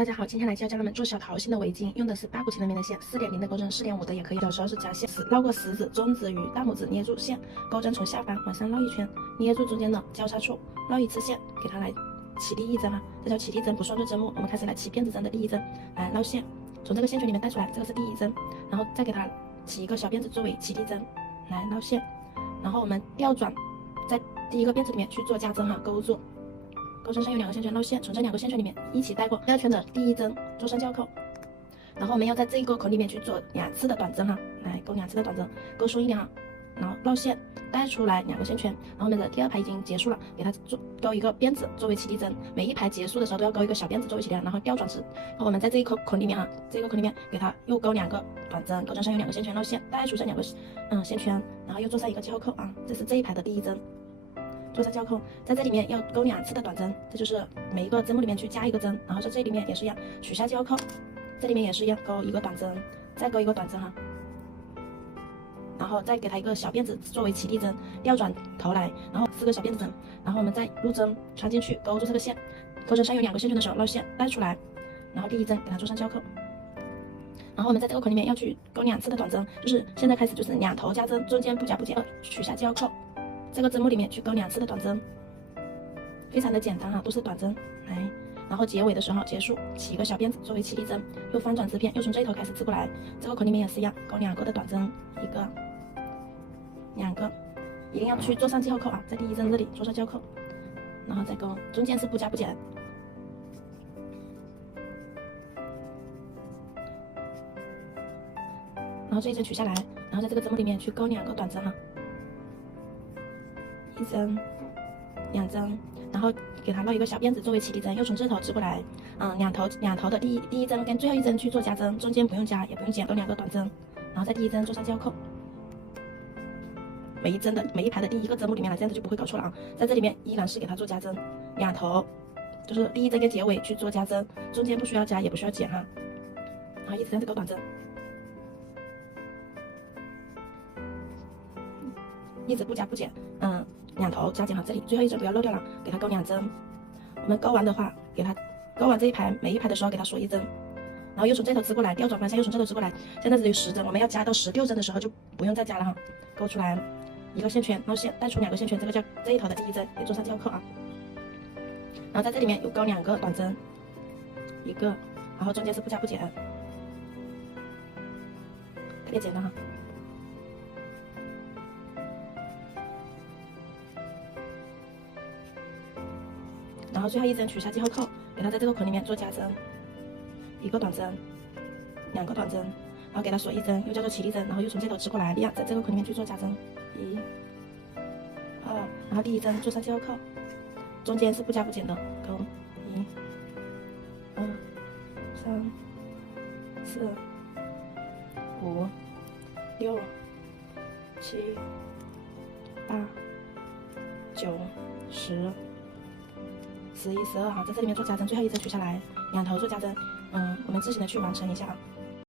大家好，今天来教家人们做小桃心的围巾，用的是8股7的棉的线，4.0的钩针，4.5的也可以。有时候是夹线，绕过食指、中指与大拇指捏住线，钩针从下方往上绕一圈，捏住中间的交叉处，绕一次线，给它来起第一针哈，这叫起第针，不算对针目。我们开始来起辫子针的第一针，来绕线，从这个线圈里面带出来，这个是第一针，然后再给它起一个小辫子作为起第针，来绕线，然后我们调转，在第一个辫子里面去做加针哈，勾住。钩针上有2个线圈绕线，从这2个线圈里面一起带过第2圈的第一针，做上交扣。然后我们要在这一个孔里面去做2次的短针哈，来勾2次的短针，勾松一点哈，然后绕线带出来2个线圈。然后我们的第2排已经结束了，给它勾一个辫子作为起第针，每一排结束的时候都要勾一个小辫子作为起第针，然后调转时，然后我们在这一个孔里面哈，这个孔里面给它又勾2个短针，钩针上有2个线圈绕线，带出这2个线圈，然后又做上一个交扣啊，这是这一排的第一针。做上交扣，在这里面要勾2次的短针，这就是每一个针目里面去加一个针，然后在这里面也是一样，取下交扣，这里面也是一样，勾一个短针，再勾一个短针哈，然后再给它一个小辫子作为起第针，调转头来，然后4个小辫子针，然后我们再入针穿进去，勾住这个线，钩针上有2个线圈的时候绕线带出来，然后第一针给它做上交扣，然后我们在这个孔里面要去勾2次的短针，就是现在开始就是2头加针，中间不加不减，取下交扣。这个针目里面去勾2次的短针，非常的简单哈，都是短针来，然后结尾的时候结束，起一个小辫子作为起第针，又翻转织片，又从这一头开始织过来，这个孔里面也是一样，勾2个的短针，1个、2个，一定要去做上交扣啊，在第一针这里做上交扣，然后再勾，中间是不加不减，然后这一针取下来，然后在这个针目里面去勾2个短针哈。1针、2针，然后给它绕一个小辫子作为起第针，又从这头织过来，两头的第一针跟最后一针去做加针，中间不用加也不用减，勾2个短针，然后在第一针做上交扣。每一排的第一个针目里面了，这样子就不会搞错了啊。在这里面依然是给它做加针，2头就是第一针跟结尾去做加针，中间不需要加也不需要减哈，然后一直这样子勾短针，一直不加不减，2头加减好，这里最后一针不要漏掉了，给它勾2针。我们勾完的话，给它勾完这一排，每一排的时候给它锁1针，然后又从这头织过来，调转方向又从这头织过来。现在这里有10针，我们要加到16针的时候就不用再加了哈。勾出来1个线圈，绕线带出2个线圈，这个叫这一头的第一针，也做上交扣啊。然后在这里面有勾2个短针，1个，然后中间是不加不减，特别简单哈。然后最后一针取下记号扣，给它在这个孔里面做加针，1个短针，2个短针，然后给它锁1针，又叫做起第针，然后又从这头织过来，一样在这个孔里面去做加针，1、2，然后第一针做上记号扣，中间是不加不减的，勾1、2、3、4、5、6、7、8、9、10。11、12哈，在这里面做加针，最后一针取下来，2头做加针，我们自行的去完成一下啊。